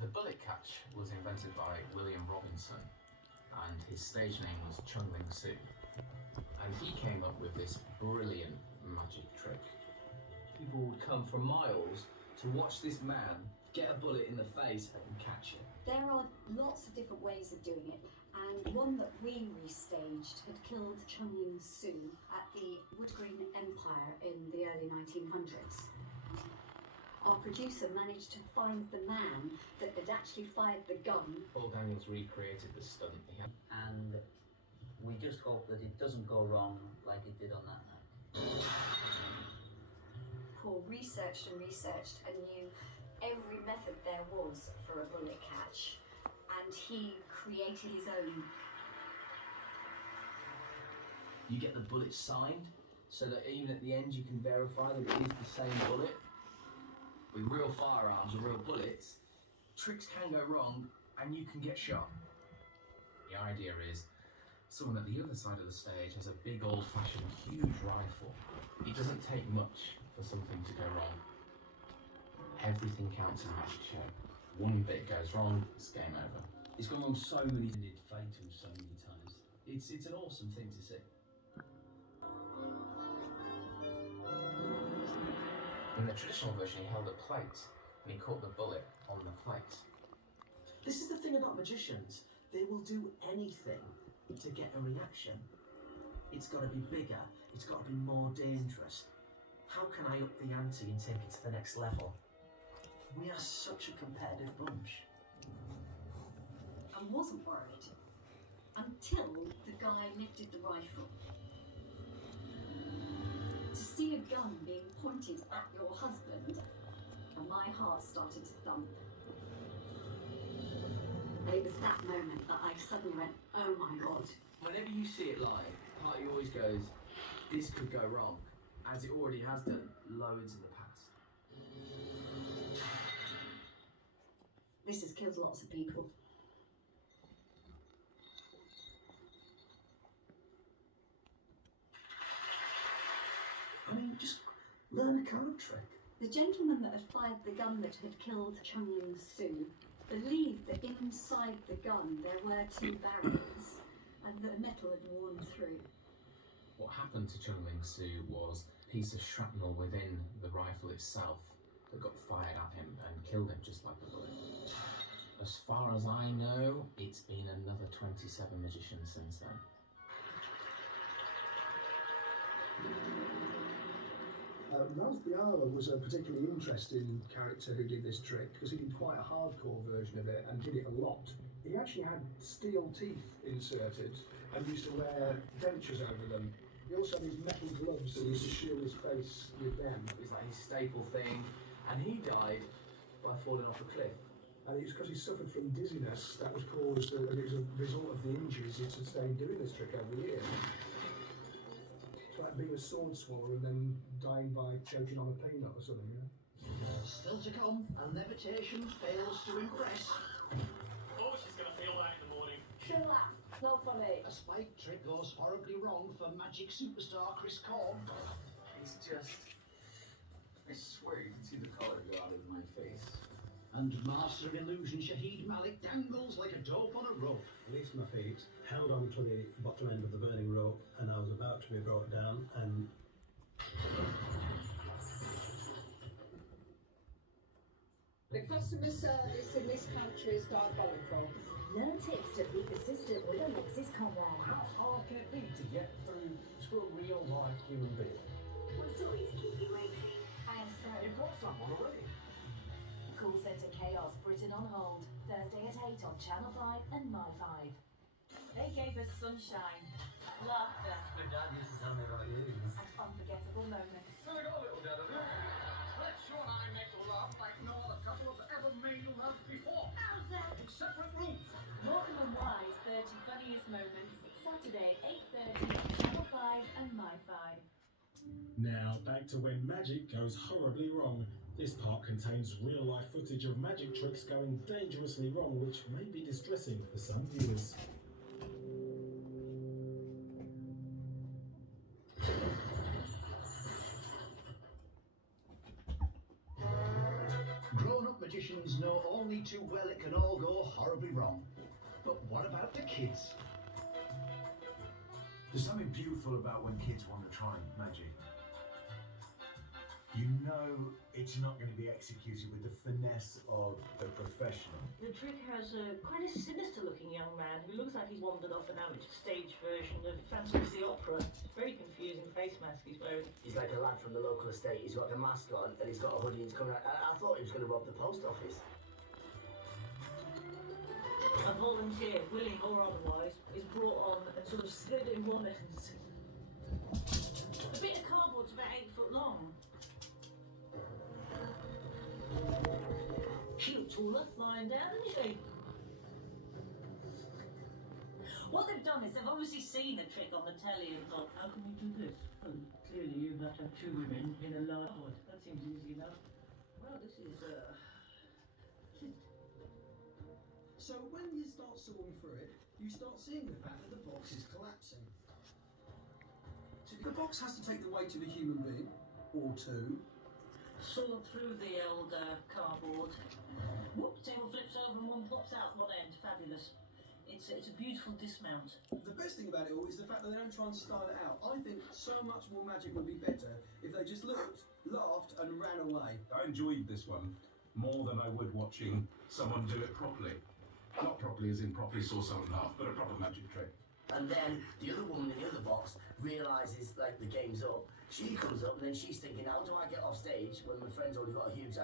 The bullet catch was invented by William Robinson, and his stage name was Chung Ling Soo. And he came up with this brilliant magic trick. People would come from miles to watch this man get a bullet in the face and catch it. There are lots of different ways of doing it, and one that we restaged had killed Chung Ling Soo at the Wood Green Empire in the early 1900s. Our producer managed to find the man that had actually fired the gun. Paul Daniels recreated the stunt. And we just hope that it doesn't go wrong like it did on that night. Paul researched and knew every method there was for a bullet catch, and he created his own. You get the bullet signed so that even at the end you can verify that it is the same bullet. With real firearms or real bullets, tricks can go wrong and you can get shot. The idea is someone at the other side of the stage has a big old-fashioned huge rifle. It doesn't take much for something to go wrong. Everything counts in a magic show. One bit goes wrong, it's game over. It's gone wrong so many times, fatal so many times. It's an awesome thing to see. In the traditional version, he held a plate and he caught the bullet on the plate. This is the thing about magicians. They will do anything to get a reaction. It's got to be bigger. It's got to be more dangerous. How can I up the ante and take it to the next level? We are such a competitive bunch. I wasn't worried until the guy lifted the rifle. To see a gun being pointed at your husband, and my heart started to thump. It was that moment that I suddenly went, oh my God. Whenever you see it live, part of you always goes, this could go wrong, as it already has done loads in the past. This has killed lots of people. I mean, just learn a card trick. The gentleman that had fired the gun that had killed Chung Ling Soo believed that inside the gun there were 2 barrels and that the metal had worn through. What happened to Chung Ling Soo was a piece of shrapnel within the rifle itself that got fired at him and killed him just like a bullet. As far as I know, it's been another 27 magicians since then. Ralph Biala was a particularly interesting character who did this trick because he did quite a hardcore version of it and did it a lot. He actually had steel teeth inserted and used to wear dentures over them. He also had his metal gloves and used to shield his face with them. It was like his staple thing, and he died by falling off a cliff. And it was because he suffered from dizziness that was caused as a result of the injuries he'd sustained doing this trick over the years. It's like being a sword swallower and then dying by choking on a peanut or something, you know? Still to come, and levitation fails to impress. Oh, she's gonna feel that in the morning. Shut up, it's not funny. A spike trick goes horribly wrong for magic superstar Chris Corn. It's just... I swear you can see the colour go out of my face. And master of illusion Shahid Malik dangles like a dope on a rope. Released my feet, held on to the bottom end of the burning rope, and I was about to be brought down, and... The customer service in this country is diabolical. Learn tips to be persistent with Alexis Conrad. How hard can it be to get through to a real-life human being? Well, it's always keep you waiting. I am sorry. You've got someone already. Call Centre Chaos Britain on hold. Thursday at 8 on Channel 5 and My 5. They gave us sunshine, laughter, My dad used to tell me about you. and unforgettable moments. So we got a little bit of it. Let's you and I make love like no other couple have ever made love before. How's that? In separate rooms. Morecambe and Wise 30 funniest moments, Saturday 8:30 on Channel 5 and My 5. Now, back to when magic goes horribly wrong. This part contains real-life footage of magic tricks going dangerously wrong, which may be distressing for some viewers. Grown-up magician magicians know only too well it can all go horribly wrong. But what about the kids? There's something beautiful about when kids want to try magic. You know it's not going to be executed with the finesse of a professional. The trick has quite a sinister-looking young man who looks like he's wandered off an amateur stage version of Phantom of the Opera. Very confusing face mask he's wearing. He's like a lad from the local estate. He's got a mask on and he's got a hoodie and he's coming out. I thought he was going to rob the post office. A volunteer, willing or otherwise, is brought on and sort of slid in one end. The bit of cardboard's about 8 foot long. She looked taller lying down, didn't she? What they've done is they've obviously seen the trick on the telly and thought, how can we do this? Well, clearly you have to have 2 women in a large hood. That seems easy enough. Well, this is So when you start sawing through it, you start seeing the fact that the box is collapsing. So the box has to take the weight of a human being, or 2. Saw through the old cardboard. Whoop, table flips over and one pops out one end. Fabulous. It's a beautiful dismount. The best thing about it all is the fact that they don't try and style it out. I think so much more magic would be better if they just looked, laughed and ran away. I enjoyed this one more than I would watching someone do it properly. Not properly as in properly saw someone laugh, but a proper magic trick. And then the other woman in the other box realises like the game's up. She comes up and then she's thinking, how do I get off stage when my friend's already got a huge